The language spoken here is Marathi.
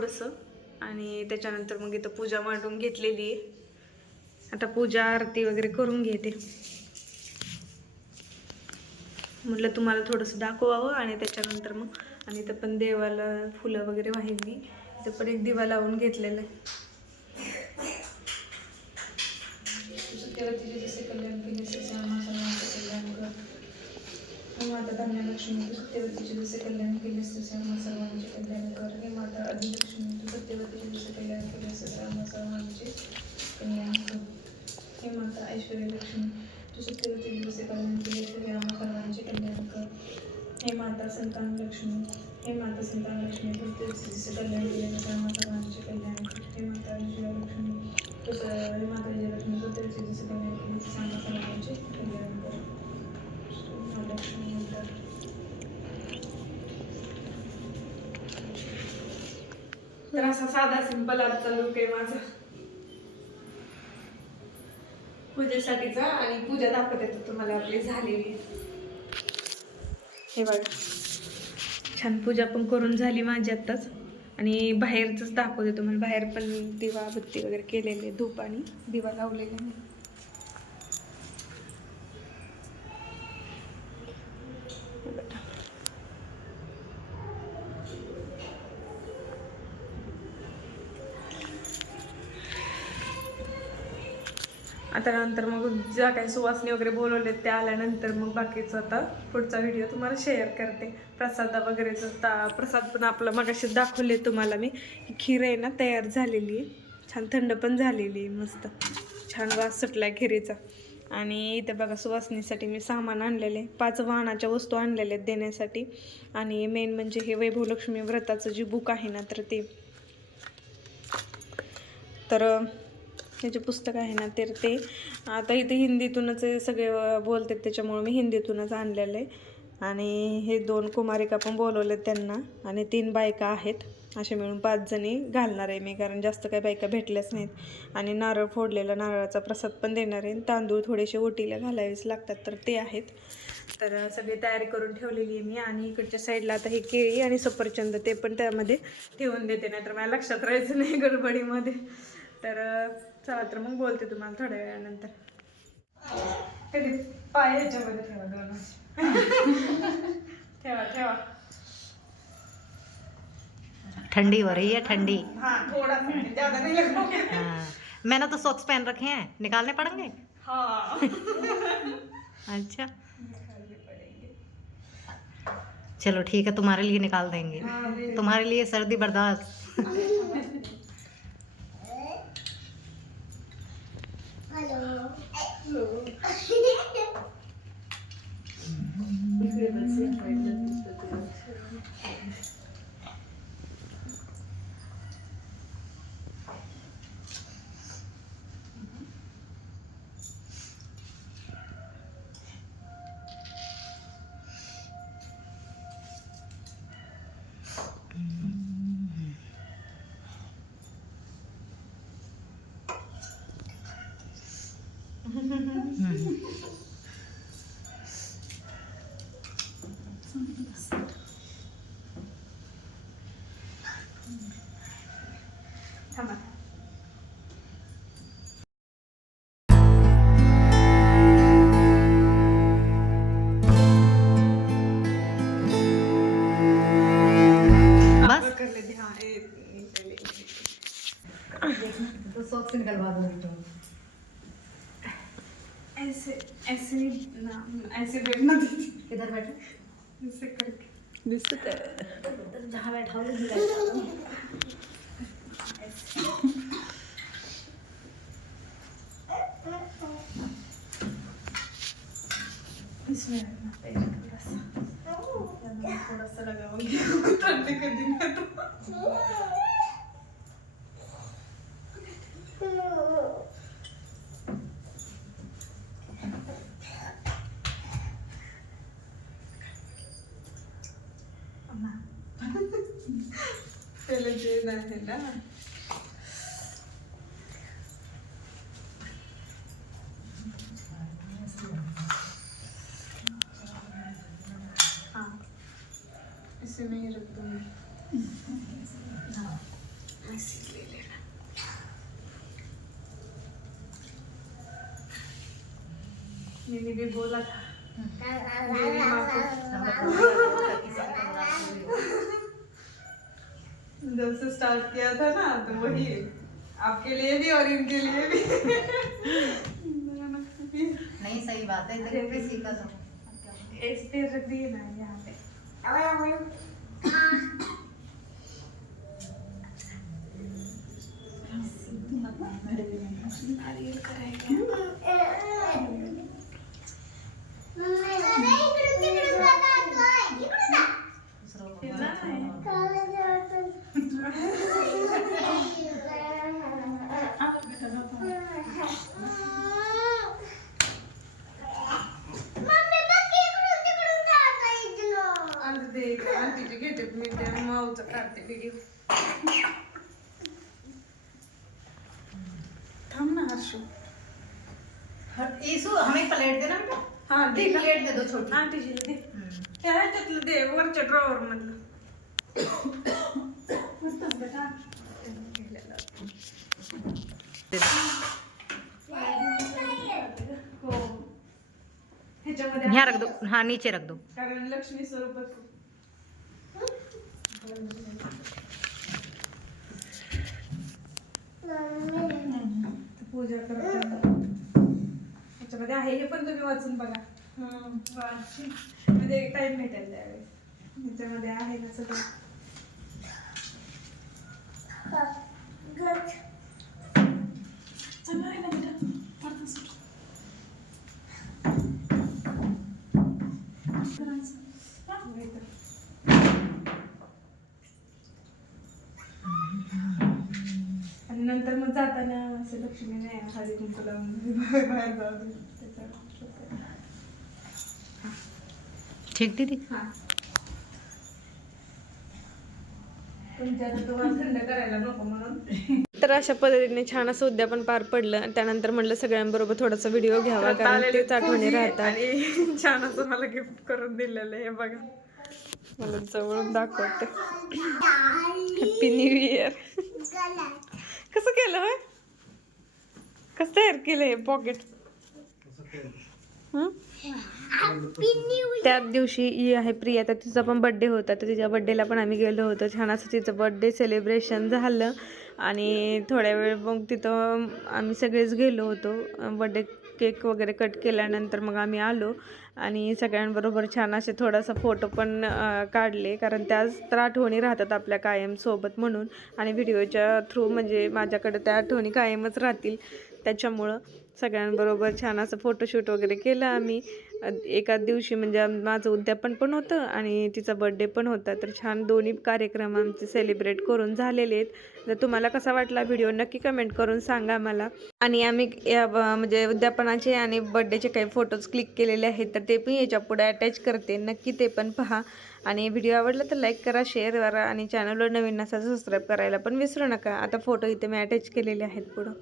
थोडंसं. आणि त्याच्यानंतर मग इथं पूजा मांडून घेतलेली आहे. आता पूजा आरती वगैरे करून घेते. म्हटलं तुम्हाला थोडंसं दाखवावं आणि त्याच्यानंतर मग आणि इथं पण देवाला फुलं वगैरे वाहिली. इथं पण एक दिवा लावून घेतलेला आहे. माता धन्यलक्ष्मी तू सत्यवतीचे जसे कल्याण केले असते आम्हा सर्वांचे कल्याण कर. हे माता अधिलक्ष्मी तू सत्यवतीचे जसे कल्याण केले असते आम्हा सर्वांचे कल्याण कर. हे माता ऐश्वर्यलक्ष्मी तू सत्यवतीचे जसे कल्याण केलेस तसे आम्हा सर्वांचे कल्याण कर. हे माता संतान लक्ष्मी हे माता संतान लक्ष्मी तू सत्यवतीचे कल्याण केले असते आम्हा सर्वांचे कल्याण कर. हे माता ऐश्वर्यलक्ष्मी तू हे माता विजयलक्ष्मी तू सत्यवतीचे जसे कल्याण केले असते आम्हा सर्वांचे कल्याण कर. लक्ष्मी. तर असा साधा सिंपल आजचा लुक आहे माझा. पूजेसाठीचा आणि पूजा दाखवत येतो तुम्हाला आपली झालेली हे बघा. छान पूजा पण करून झाली माझी आत्ताच. आणि बाहेरचंच दाखवते तुम्हाला. बाहेर पण दिवा बत्ती वगैरे केलेले धूप आणि दिवा लावलेले नाही आता नंतर मग ज्या काही सुवासनी वगैरे बोलवले त्या आल्यानंतर मग बाकीचं आता पुढचा व्हिडिओ तुम्हाला शेअर करते. प्रसादा वगैरेचं ता प्रसाद पण आपलं मगाशी दाखवले तुम्हाला मी. ही खीर आहे ना तयार झालेली आहे. छान थंड पण झालेली आहे मस्त. छान वास सुटला खिरीचा. आणि इथे बघा सुवासनीसाठी मी सामान आणलेले. आहे. पाच वाहनाच्या वस्तू आणलेल्या आहेत देण्यासाठी. आणि मेन म्हणजे हे वैभवलक्ष्मी व्रताचं जी बुक आहे ना तर ते. तर हे जे पुस्तक आहे ना तर ते आता इथे हिंदीतूनच सगळे बोलतात त्याच्यामुळे मी हिंदीतूनच आणलेलं आहे. आणि हे दोन कुमारिका पण बोलवले त्यांना आणि तीन बायका आहेत. असे मिळून पाच जणी घालणार आहे मी कारण जास्त काही बायका भेटल्याच नाहीत. आणि नारळ फोडलेला नारळाचा प्रसाद पण देणार आहे. तांदूळ थोडेसे ओटीला घालावेच लागतात तर ते आहेत. तर सगळी तयारी करून ठेवलेली आहे मी. आणि इकडच्या साईडला आता हे केळी आणि सफरचंद ते पण त्यामध्ये ठेवून देते नाहीतर मला लक्षात राहायचं नाही गडबडीमध्ये. तर चला तर मग बोलते तुम्हाला थोड्या वेळानंतर. कधी पाय ह्याच्यामध्ये ठेवा दोन. ठेवा ठेवा. ठंडी हो रही है ठंडी. हाँ थोड़ा ज़्यादा नहीं हाँ. मैंने तो सॉक्स पहन रखे हैं. निकालने पड़ेंगे? हाँ. अच्छा. पड़ेंगे. चलो ठीक है तुम्हारे लिए निकाल देंगे. हाँ तुम्हारे लिए सर्दी बर्दाश्त. तो सॉक्स निकलवा दो ऐसे ऐसे ना ऐसे बैठना दीदी किधर बैठे? ऐसे करके। दिसत जहाँ बैठा इसमें थोड़ा सा। थोड़ा सा लगाऊँगी। ठंडी के दिन में तो। ना. त्याला जे आहे. ना इसे ये मैंने भी बोला था जब से स्टार्ट किया था ना तो वही आपके लिए भी और इनके लिए भी। नहीं सही बात है इधर भी सीखा तो। इस पे रख दिए ना यहाँ पे। नारियल कराएँगे थांब ना हर्षू ईसु हमें प्लेट देना बेटा? हा दे एक का? प्लेट दे दो छोटी। आंटीची दे। हम्म. त्या ह्याच्यातलं दे वरच्या ड्रॉवर मधलं मस्तच बेटा. हो ह्याच्यामध्ये यहाँ रख दो। हाँ नीचे रख दो। कारण लक्ष्मी स्वरूप पूजा करताना ह्याच्यामध्ये आहे हे पण तुम्ही वाचून बघा. मध्ये टाइम भेटेल त्यावेळेस. ह्याच्यामध्ये आहे ना सगळं. नंतर मग जाताना असं लक्ष्मी नाही हळदी कुंकू लावून बाहेर. ठीक दीदी? तर अशा पद्धतीने छान असं उद्यापन पार पडलं आणि त्यानंतर म्हटलं सगळ्यांबरोबर थोडासा व्हिडिओ घ्यावा कारण तेच आठवणी राहतात. आणि छान असं मला गिफ्ट करून दिलेलं आहे हे बघा. मला जवळून दाखवते. हॅपी न्यू इयर कसं केलं कसं तयार केलं हे? पॉकेट त्याच दिवशी ही आहे प्रिया तर तिचा पण बड्डे होता तर तिच्या बड्डेला पण आम्ही गेलो होतो. छान असं तिचं बड्डे सेलिब्रेशन झालं. आणि थोड्या वेळ मग तिथं आम्ही सगळेच गेलो होतो. बड्डे केक वगैरे कट केल्यानंतर मग आम्ही आलो. आणि सगळ्यांबरोबर छान असे थोडासा फोटो पण काढले. कारण त्याच तर आठवणी राहतात आपल्या कायम सोबत म्हणून. आणि व्हिडिओच्या थ्रू म्हणजे माझ्याकडे त्या आठवणी कायमच राहतील. त्याच्यामुळं सगळ्यांबरोबर छान असं फोटोशूट वगैरे केलं आम्ही. एकाच दिवशी म्हणजे माझं उद्यापन पण होतं आणि तिचा बड्डे पण होता. तर छान दोन्ही कार्यक्रम आमचे सेलिब्रेट करून झालेले आहेत. जर तुम्हाला कसा वाटला व्हिडिओ नक्की कमेंट करून सांगा मला आणि आम्ही या म्हणजे उद्यापनाचे आणि बड्डेचे काही फोटोज क्लिक केलेले आहेत तर ते पण याच्यापुढे अटॅच करते. नक्की ते पण पहा. आणि व्हिडिओ आवडला तर लाईक करा शेअर करा आणि चॅनलवर नवीन असा सबस्क्राईब करायला पण विसरू नका. आता फोटो इथे मी अटॅच केलेले आहेत पुढं.